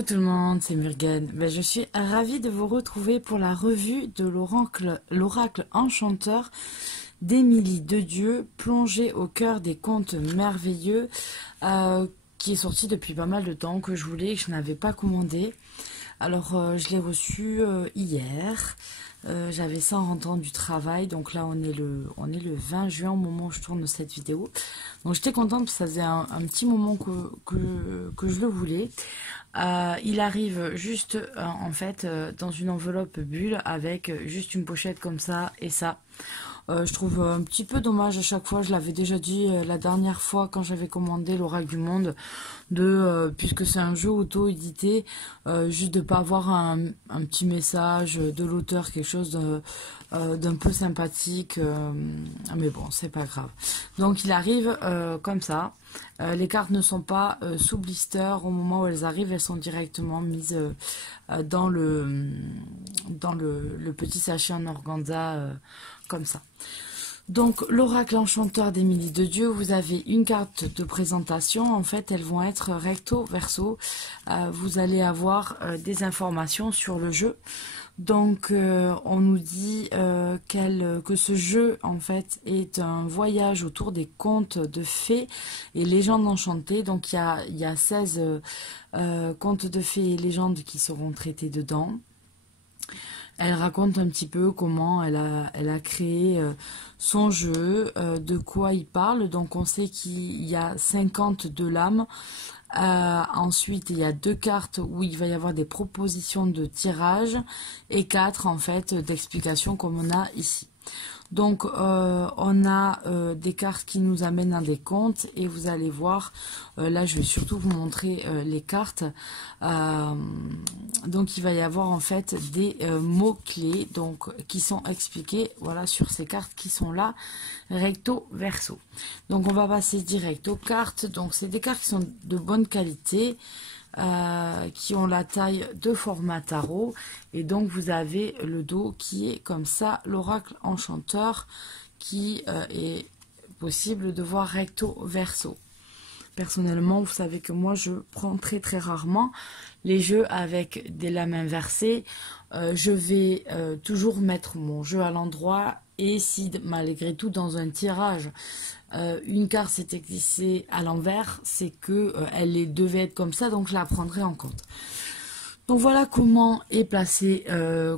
Hello tout le monde, c'est Murgen. Je suis ravie de vous retrouver pour la revue de l'oracle enchanteur d'Émilie Dedieu, plongée au cœur des contes merveilleux, qui est sorti depuis pas mal de temps, que je voulais et que je n'avais pas commandé. Alors je l'ai reçu hier. J'avais ça en rentrant du travail, donc là on est le 20 juin au moment où je tourne cette vidéo. Donc j'étais contente parce que ça faisait un petit moment que je le voulais. Il arrive juste en fait dans une enveloppe bulle avec juste une pochette comme ça et ça. Je trouve un petit peu dommage à chaque fois, je l'avais déjà dit la dernière fois quand j'avais commandé l'Oracle du Monde, puisque c'est un jeu auto-édité, juste de pas avoir un petit message de l'auteur, quelque chose d'un peu sympathique, mais bon, c'est pas grave. Donc il arrive comme ça. Les cartes ne sont pas sous blister au moment où elles arrivent, elles sont directement mises dans le petit sachet en organza comme ça. Donc l'oracle enchanteur d'Émilie Dedieu, vous avez une carte de présentation, en fait elles vont être recto verso, vous allez avoir des informations sur le jeu. Donc on nous dit que ce jeu en fait est un voyage autour des contes de fées et légendes enchantées. Donc il y a 16 contes de fées et légendes qui seront traités dedans. Elle raconte un petit peu comment elle a créé son jeu, de quoi il parle. Donc on sait qu'il y a 52 lames. Ensuite, il y a 2 cartes où il va y avoir des propositions de tirage et 4 en fait d'explications comme on a ici. Donc on a des cartes qui nous amènent à des contes et vous allez voir, là je vais surtout vous montrer les cartes. Donc il va y avoir en fait des mots-clés donc qui sont expliqués voilà sur ces cartes qui sont là recto verso. Donc on va passer direct aux cartes. Donc c'est des cartes qui sont de bonne qualité. Qui ont la taille de format tarot et donc vous avez le dos qui est comme ça, l'oracle enchanteur qui est possible de voir recto verso. Personnellement, vous savez que moi je prends très rarement les jeux avec des lames inversées. Je vais toujours mettre mon jeu à l'endroit et si malgré tout dans un tirage une carte s'était glissée à l'envers, c'est que elle devait être comme ça, donc je la prendrai en compte. Donc voilà comment est placé,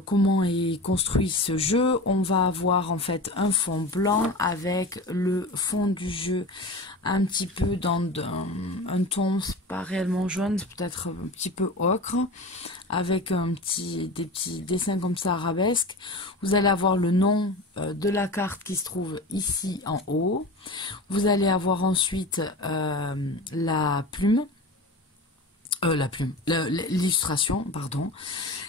comment est construit ce jeu. On va avoir en fait un fond blanc avec le fond du jeu un petit peu dans un ton, c'est pas réellement jaune, c'est peut-être un petit peu ocre, avec des petits dessins comme ça arabesques. Vous allez avoir le nom de la carte qui se trouve ici en haut. Vous allez avoir ensuite l'illustration, pardon,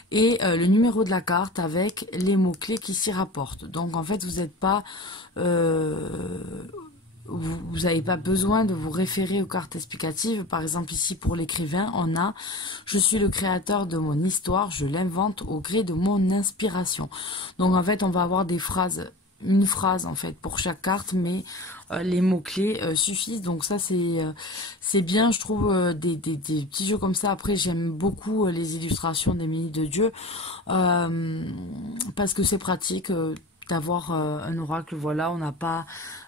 et le numéro de la carte avec les mots-clés qui s'y rapportent. Donc en fait, vous n'êtes pas... vous n'avez pas besoin de vous référer aux cartes explicatives. Par exemple ici pour l'écrivain on a « Je suis le créateur de mon histoire, je l'invente au gré de mon inspiration ». Donc en fait on va avoir des phrases, une phrase en fait pour chaque carte, mais les mots-clés suffisent. Donc ça c'est bien, je trouve, des petits jeux comme ça. Après j'aime beaucoup les illustrations d'Émilie Dedieu parce que c'est pratique d'avoir un oracle. Voilà, on n'a pas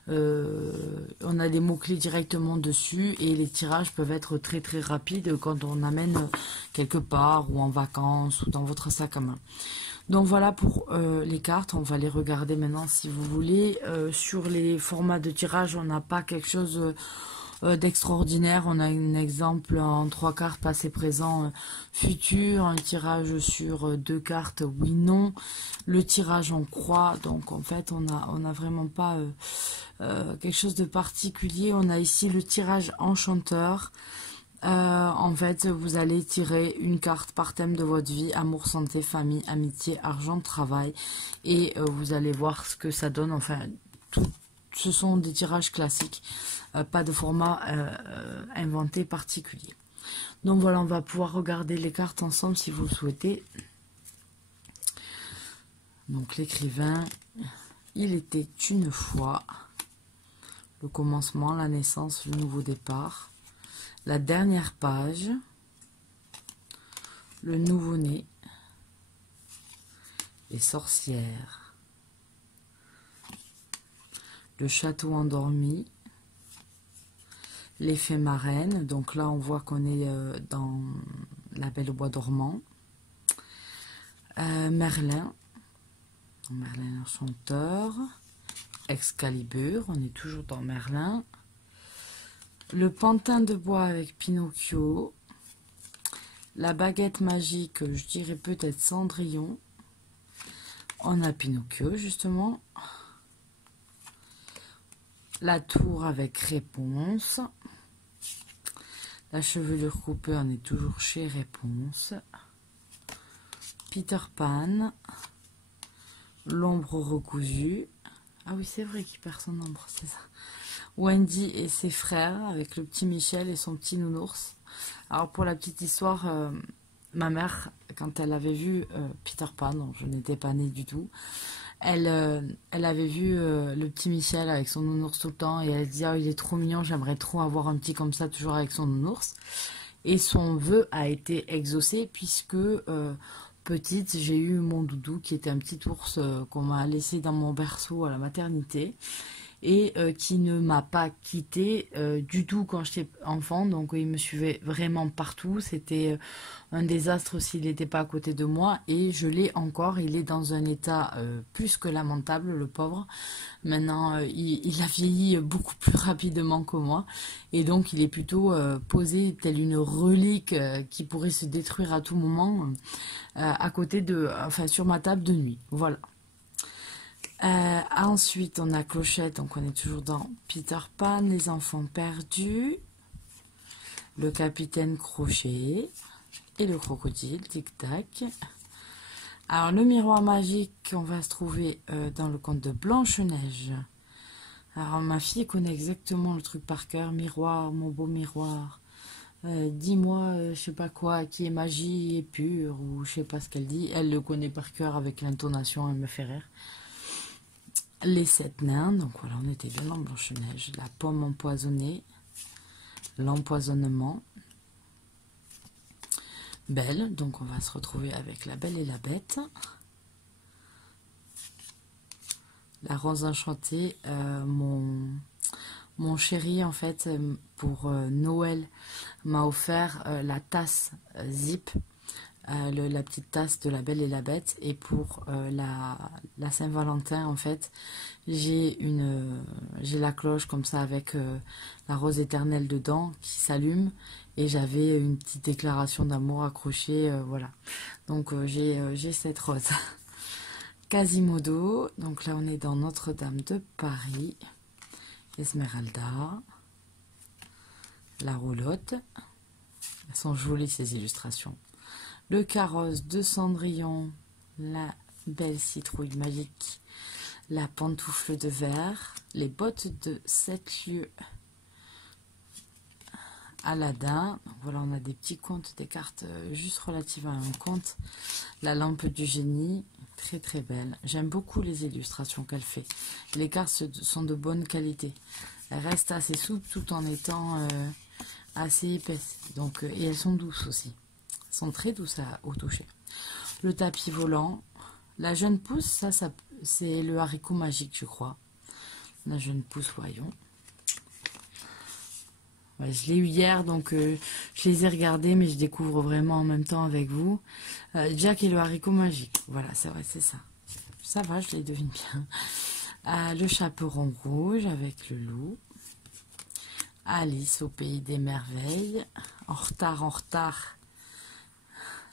on a des mots-clés directement dessus et les tirages peuvent être très rapides quand on amène quelque part ou en vacances ou dans votre sac à main. Donc voilà pour les cartes, on va les regarder maintenant si vous voulez. Sur les formats de tirage, on n'a pas quelque chose d'extraordinaire. On a un exemple en 3 cartes, passé, présent, futur, un tirage sur 2 cartes, oui, non, le tirage en croix. Donc en fait on a vraiment pas quelque chose de particulier. On a ici le tirage enchanteur. En fait, vous allez tirer une carte par thème de votre vie, amour, santé, famille, amitié, argent, travail, et vous allez voir ce que ça donne. Enfin, ce sont des tirages classiques, pas de format inventé particulier. Donc voilà, on va pouvoir regarder les cartes ensemble si vous le souhaitez. Donc l'écrivain, il était une fois, le commencement, la naissance, le nouveau départ. La dernière page, le nouveau-né, les sorcières, le château endormi, les fées marraines. Donc là, on voit qu'on est dans La Belle au bois dormant. Merlin, Merlin l'Enchanteur, Excalibur, on est toujours dans Merlin. Le pantin de bois avec Pinocchio. La baguette magique, je dirais peut-être Cendrillon. On a Pinocchio, justement. La tour avec Réponse. La chevelure coupée, on est toujours chez Réponse. Peter Pan. L'ombre recousue. Ah oui, c'est vrai qu'il perd son ombre, c'est ça. Wendy et ses frères, avec le petit Michel et son petit nounours. Alors pour la petite histoire, ma mère, quand elle avait vu Peter Pan, donc je n'étais pas née du tout, elle avait vu le petit Michel avec son nounours tout le temps, et elle disait, oh, il est trop mignon, j'aimerais trop avoir un petit comme ça, toujours avec son nounours. Et son vœu a été exaucé, puisque petite, j'ai eu mon doudou qui était un petit ours qu'on m'a laissé dans mon berceau à la maternité. Et qui ne m'a pas quitté du tout quand j'étais enfant. Donc il me suivait vraiment partout. C'était un désastre s'il n'était pas à côté de moi. Et je l'ai encore. Il est dans un état plus que lamentable, le pauvre. Maintenant, il a vieilli beaucoup plus rapidement que moi. Et donc il est plutôt posé tel une relique qui pourrait se détruire à tout moment à côté de, enfin sur ma table de nuit. Voilà. Ensuite, on a Clochette, donc on est toujours dans Peter Pan, les enfants perdus, le capitaine Crochet et le crocodile, tic-tac. Alors, le miroir magique, on va se trouver dans le conte de Blanche-Neige. Alors, ma fille connaît exactement le truc par cœur. Miroir, mon beau miroir, dis-moi, je sais pas quoi, qui est magie et pure, ou je sais pas ce qu'elle dit. Elle le connaît par cœur avec l'intonation, elle me fait rire. Les 7 nains, donc voilà, on était bien dans Blanche-Neige. La pomme empoisonnée, l'empoisonnement. Belle, donc on va se retrouver avec La Belle et la Bête. La rose enchantée, mon chéri, en fait, pour Noël, m'a offert la tasse Zip. La petite tasse de La Belle et la Bête, et pour la Saint-Valentin, en fait, j'ai la cloche comme ça avec la rose éternelle dedans qui s'allume, et j'avais une petite déclaration d'amour accrochée, voilà. Donc j'ai cette rose. Quasimodo, donc là on est dans Notre-Dame de Paris. Esmeralda, la roulotte, elles sont jolies ces illustrations. Le carrosse de Cendrillon, la belle citrouille magique, la pantoufle de verre, les bottes de 7 lieues, Aladdin. Donc voilà, on a des petits contes, des cartes juste relatives à un conte. La lampe du génie, très très belle. J'aime beaucoup les illustrations qu'elle fait. Les cartes sont de bonne qualité. Elles restent assez souples tout en étant assez épaisses. Donc, et elles sont douces aussi. Sont très douces au toucher. Le tapis volant, la jeune pousse, ça c'est le haricot magique, je crois. La jeune pousse, voyons. Ouais, je l'ai eu hier, donc je les ai regardés, mais je découvre vraiment en même temps avec vous. Jack et le haricot magique, voilà, c'est vrai, c'est ça. Ça va, je les devine bien. Le chaperon rouge avec le loup. Alice au pays des merveilles. En retard.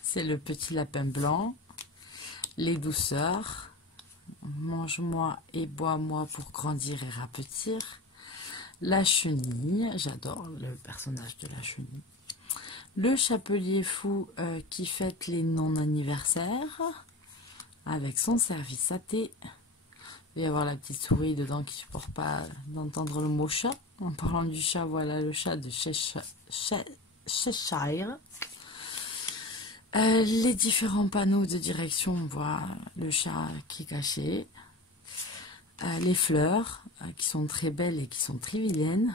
C'est le petit lapin blanc. Les douceurs. Mange-moi et bois-moi pour grandir et rapetir. La chenille. J'adore le personnage de la chenille. Le chapelier fou qui fête les non-anniversaires. Avec son service à thé. Il va y avoir la petite souris dedans qui ne supporte pas d'entendre le mot chat. En parlant du chat, voilà le chat de Cheshire. Les différents panneaux de direction, on voit le chat qui est caché. Les fleurs qui sont très belles et qui sont très vilaines.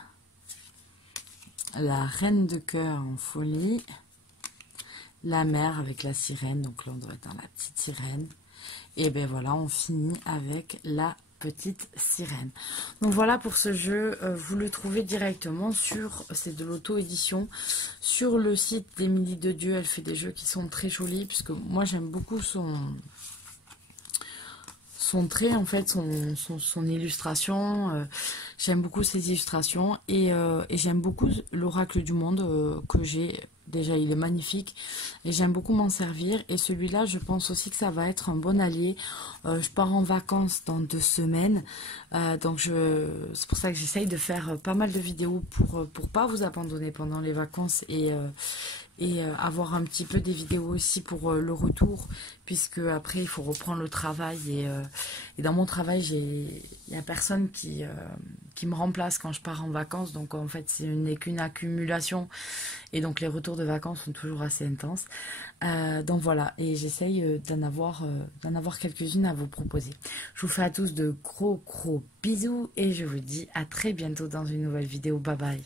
La reine de cœur en folie. la mer avec la sirène. Donc là, on doit être dans la petite sirène. Et ben voilà, on finit avec la petite sirène. Donc voilà pour ce jeu, vous le trouvez directement sur, c'est de l'auto-édition, sur le site d'Émilie de Dieu. Elle fait des jeux qui sont très jolis, puisque moi j'aime beaucoup son trait, en fait, son illustration. J'aime beaucoup ses illustrations et j'aime beaucoup l'oracle du monde que j'ai. Déjà, il est magnifique et j'aime beaucoup m'en servir. Et celui-là, je pense aussi que ça va être un bon allié. Je pars en vacances dans 2 semaines. Donc, c'est pour ça que j'essaye de faire pas mal de vidéos pour pas vous abandonner pendant les vacances et avoir un petit peu des vidéos aussi pour le retour, puisque après il faut reprendre le travail et dans mon travail il n'y a personne qui me remplace quand je pars en vacances, donc en fait ce n'est qu'une accumulation et donc les retours de vacances sont toujours assez intenses. Donc voilà, et j'essaye d'en avoir quelques-unes à vous proposer. Je vous fais à tous de gros bisous et je vous dis à très bientôt dans une nouvelle vidéo. Bye bye.